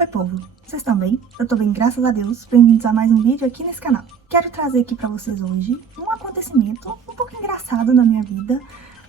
Oi povo, vocês estão bem? Eu tô bem, graças a Deus. Bem-vindos a mais um vídeo aqui nesse canal. Quero trazer aqui pra vocês hoje um acontecimento um pouco engraçado na minha vida,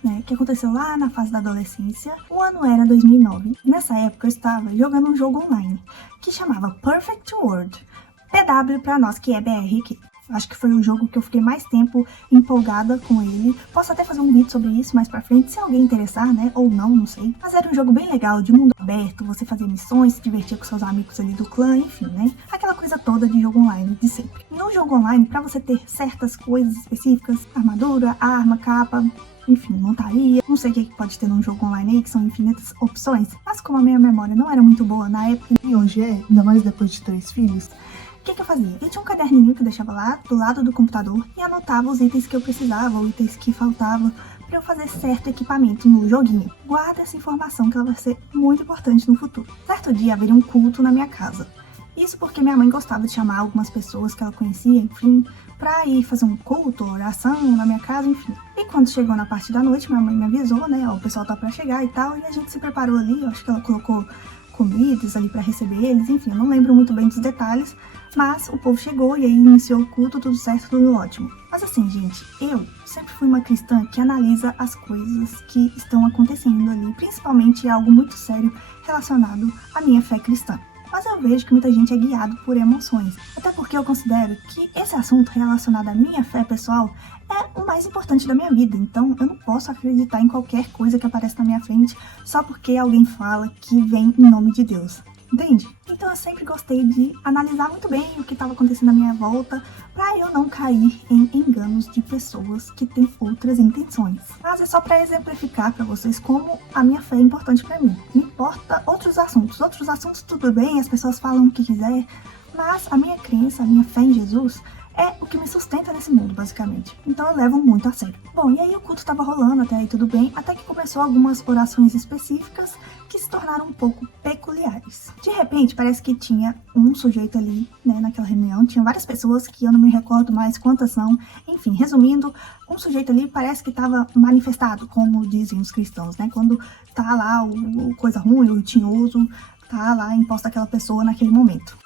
né, que aconteceu lá na fase da adolescência. O ano era 2009. Nessa época eu estava jogando um jogo online que chamava Perfect World. PW pra nós que é BR aqui. Acho que foi o jogo que eu fiquei mais tempo empolgada com ele. Posso até fazer um vídeo sobre isso mais pra frente, se alguém interessar, né? Ou não sei. Mas era um jogo bem legal, de mundo aberto, você fazia missões, se divertia com seus amigos ali do clã, enfim, né? Aquela coisa toda de jogo online, de sempre. No jogo online, pra você ter certas coisas específicas, armadura, arma, capa, enfim, montaria, não sei o que pode ter num jogo online aí, que são infinitas opções. Mas como a minha memória não era muito boa na época, e hoje é, ainda mais depois de 3 filhos, o que eu fazia? Eu tinha um caderninho que eu deixava lá do lado do computador e anotava os itens que eu precisava, ou itens que faltavam para eu fazer certo equipamento no joguinho. Guarda essa informação que ela vai ser muito importante no futuro. Certo dia haveria um culto na minha casa. Isso porque minha mãe gostava de chamar algumas pessoas que ela conhecia, enfim, pra ir fazer um culto, oração na minha casa, enfim. E quando chegou na parte da noite, minha mãe me avisou, né, ó, o pessoal tá pra chegar e tal, e a gente se preparou ali, eu acho que ela colocou comidas ali pra receber eles, enfim, eu não lembro muito bem dos detalhes, mas o povo chegou e aí iniciou o culto, tudo certo, tudo ótimo. Mas assim, gente, eu sempre fui uma cristã que analisa as coisas que estão acontecendo ali, principalmente algo muito sério relacionado à minha fé cristã. Mas eu vejo que muita gente é guiado por emoções, até porque eu considero que esse assunto relacionado à minha fé pessoal é o mais importante da minha vida, então eu não posso acreditar em qualquer coisa que aparece na minha frente só porque alguém fala que vem em nome de Deus. Entende? Então eu sempre gostei de analisar muito bem o que estava acontecendo à minha volta para eu não cair em enganos de pessoas que têm outras intenções. Mas é só para exemplificar para vocês como a minha fé é importante para mim. Não importa outros assuntos tudo bem, as pessoas falam o que quiser, mas a minha crença, a minha fé em Jesus é o que me sustenta nesse mundo, basicamente. Então eu levo muito a sério. Bom, e aí o culto tava rolando, até aí tudo bem, até que começou algumas orações específicas que se tornaram um pouco peculiares. De repente, parece que tinha um sujeito ali, né, naquela reunião, tinha várias pessoas que eu não me recordo mais quantas são. Enfim, resumindo, um sujeito ali parece que estava manifestado, como dizem os cristãos, né, quando tá lá o coisa ruim, o tinhoso, tá lá imposto aquela pessoa naquele momento.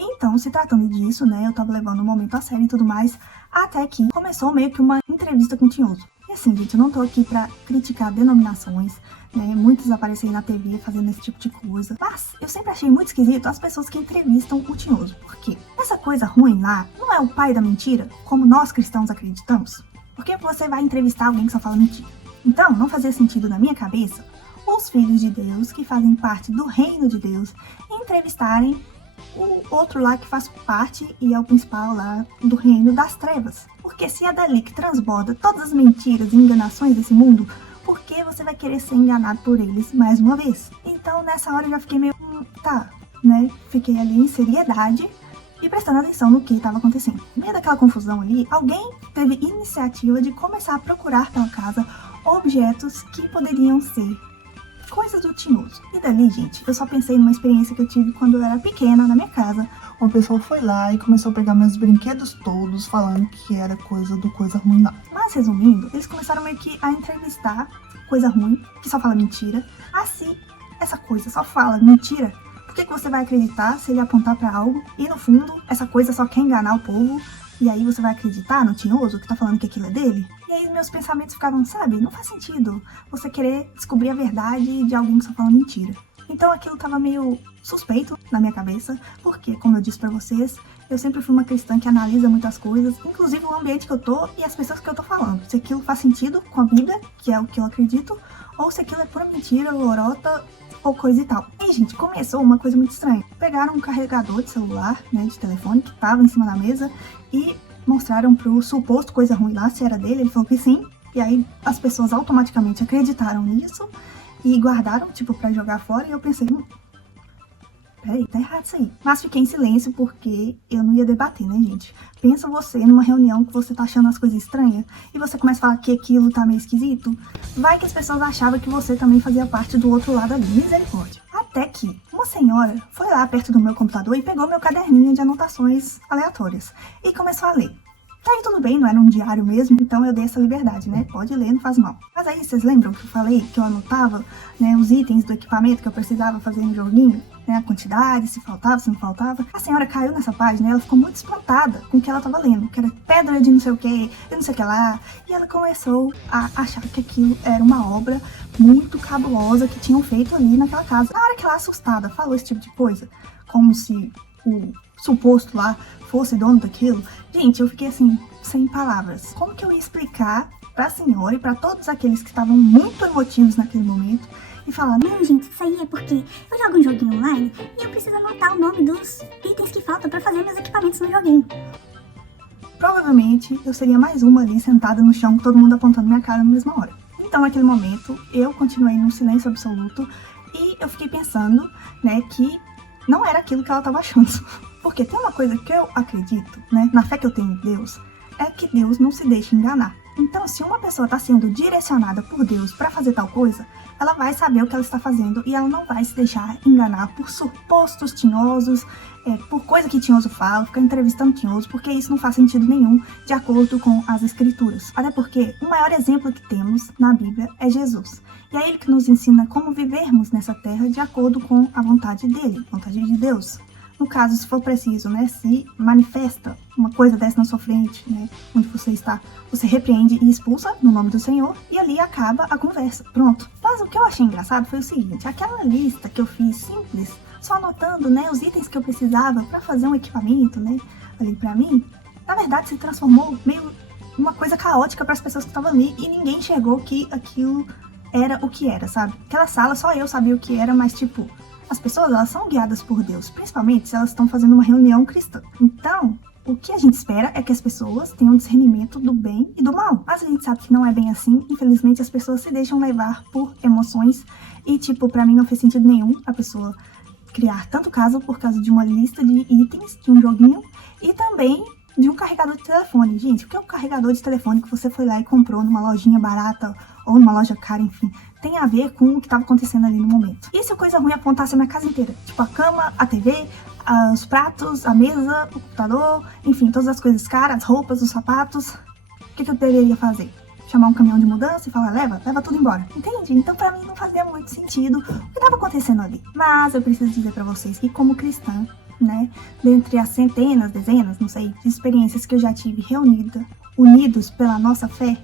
Então, se tratando disso, né, eu tava levando o momento a sério e tudo mais, até que começou meio que uma entrevista com o Tinhoso. E assim, gente, eu não tô aqui pra criticar denominações, né, muitos aparecem na TV fazendo esse tipo de coisa, mas eu sempre achei muito esquisito as pessoas que entrevistam o Tinhoso. Por quê? Essa coisa ruim lá não é o pai da mentira, como nós cristãos acreditamos? Por que você vai entrevistar alguém que só fala mentira? Então, não fazia sentido na minha cabeça os filhos de Deus, que fazem parte do reino de Deus, entrevistarem o outro lá que faz parte e é o principal lá do reino das trevas. Porque se é dali que transborda todas as mentiras e enganações desse mundo, por que você vai querer ser enganado por eles mais uma vez? Então nessa hora eu já fiquei meio, tá, né? Fiquei ali em seriedade e prestando atenção no que estava acontecendo. No meio daquela confusão ali, alguém teve iniciativa de começar a procurar pela casa objetos que poderiam ser coisas do Tinhoso. E dali, gente, eu só pensei numa experiência que eu tive quando eu era pequena, na minha casa. Uma pessoa foi lá e começou a pegar meus brinquedos todos, falando que era coisa do coisa ruim lá. Mas, resumindo, eles começaram meio que a entrevistar coisa ruim, que só fala mentira. Assim, essa coisa só fala mentira, por que você vai acreditar se ele apontar pra algo e, no fundo, essa coisa só quer enganar o povo? E aí você vai acreditar no Tinhoso que tá falando que aquilo é dele? E aí meus pensamentos ficavam, sabe, não faz sentido você querer descobrir a verdade de alguém que só fala mentira. Então aquilo tava meio suspeito na minha cabeça, porque, como eu disse pra vocês, eu sempre fui uma cristã que analisa muitas coisas, inclusive o ambiente que eu tô e as pessoas que eu tô falando. Se aquilo faz sentido com a Bíblia, que é o que eu acredito, ou se aquilo é pura mentira, lorota ou coisa e tal. E, gente, começou uma coisa muito estranha. Pegaram um carregador de celular, né, de telefone, que tava em cima da mesa e mostraram pro suposto coisa ruim lá, se era dele, ele falou que sim. E aí as pessoas automaticamente acreditaram nisso e guardaram, tipo, pra jogar fora. E eu pensei, peraí, tá errado isso aí. Mas fiquei em silêncio porque eu não ia debater, né, gente? Pensa você numa reunião que você tá achando as coisas estranhas e você começa a falar que aquilo tá meio esquisito. Vai que as pessoas achavam que você também fazia parte do outro lado ali. Misericórdia. Até que uma senhora foi lá perto do meu computador e pegou meu caderninho de anotações aleatórias e começou a ler. Tá aí tudo bem, não era um diário mesmo, então eu dei essa liberdade, né? Pode ler, não faz mal. Mas aí, vocês lembram que eu falei que eu anotava, né, os itens do equipamento que eu precisava fazer no joguinho? Né, a quantidade, se faltava, se não faltava. A senhora caiu nessa página e ela ficou muito espantada com o que ela tava lendo, que era pedra de não sei o que, de não sei o que lá. E ela começou a achar que aquilo era uma obra muito cabulosa que tinham feito ali naquela casa. Na hora que ela, assustada, falou esse tipo de coisa, como se o suposto lá fosse dono daquilo, gente, eu fiquei assim, sem palavras. Como que eu ia explicar pra senhora e pra todos aqueles que estavam muito emotivos naquele momento e falar: não, gente, isso aí é porque eu jogo um joguinho online e eu preciso anotar o nome dos itens que faltam pra fazer meus equipamentos no joguinho. Provavelmente eu seria mais uma ali sentada no chão com todo mundo apontando minha cara na mesma hora. Então, naquele momento, eu continuei num silêncio absoluto e eu fiquei pensando, né, que não era aquilo que ela estava achando. Porque tem uma coisa que eu acredito, né, na fé que eu tenho em Deus, é que Deus não se deixa enganar. Então, se uma pessoa está sendo direcionada por Deus para fazer tal coisa, ela vai saber o que ela está fazendo e ela não vai se deixar enganar por supostos tinhosos, por coisa que tinhoso fala, ficar entrevistando tinhoso, porque isso não faz sentido nenhum de acordo com as escrituras. Até porque o maior exemplo que temos na Bíblia é Jesus. E é ele que nos ensina como vivermos nessa terra de acordo com a vontade dele, vontade de Deus. No caso, se for preciso, né, se manifesta uma coisa dessa na sua frente, né, onde você está, você repreende e expulsa no nome do Senhor e ali acaba a conversa. Pronto. Mas o que eu achei engraçado foi o seguinte: aquela lista que eu fiz simples, só anotando, né, os itens que eu precisava para fazer um equipamento, né, ali para mim, na verdade se transformou meio uma coisa caótica para as pessoas que estavam ali e ninguém enxergou que aquilo era o que era, sabe? Aquela sala só eu sabia o que era, mas tipo, as pessoas, elas são guiadas por Deus, principalmente se elas estão fazendo uma reunião cristã. Então, o que a gente espera é que as pessoas tenham discernimento do bem e do mal. Mas a gente sabe que não é bem assim. Infelizmente, as pessoas se deixam levar por emoções. E, tipo, pra mim não fez sentido nenhum a pessoa criar tanto caso por causa de uma lista de itens de um joguinho e também de um carregador de telefone. Gente, o que é um carregador de telefone que você foi lá e comprou numa lojinha barata ou numa loja cara, enfim, tem a ver com o que estava acontecendo ali no momento. E se a coisa ruim apontasse a minha casa inteira? Tipo, a cama, a TV, os pratos, a mesa, o computador, enfim, todas as coisas caras, as roupas, os sapatos. O que eu deveria fazer? Chamar um caminhão de mudança e falar: leva tudo embora. Entende? Então pra mim não fazia muito sentido o que estava acontecendo ali. Mas eu preciso dizer pra vocês que como cristã, né, dentre as centenas, dezenas, não sei, de experiências que eu já tive unidos pela nossa fé,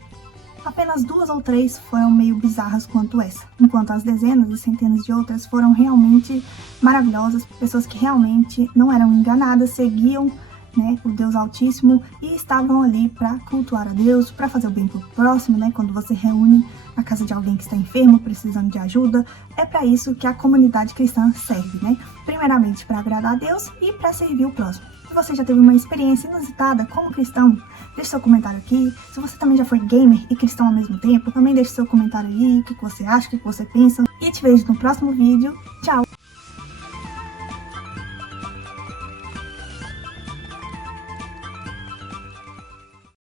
apenas 2 ou 3 foram meio bizarras quanto essa, enquanto as dezenas e centenas de outras foram realmente maravilhosas, pessoas que realmente não eram enganadas, seguiam, né, o Deus Altíssimo e estavam ali para cultuar a Deus, para fazer o bem pro próximo, né, quando você reúne na casa de alguém que está enfermo, precisando de ajuda, é para isso que a comunidade cristã serve, né, primeiramente para agradar a Deus e para servir o próximo. Se você já teve uma experiência inusitada como cristão, deixe seu comentário aqui. Se você também já foi gamer e cristão ao mesmo tempo, também deixe seu comentário aí, o que você acha, o que você pensa. E te vejo no próximo vídeo. Tchau!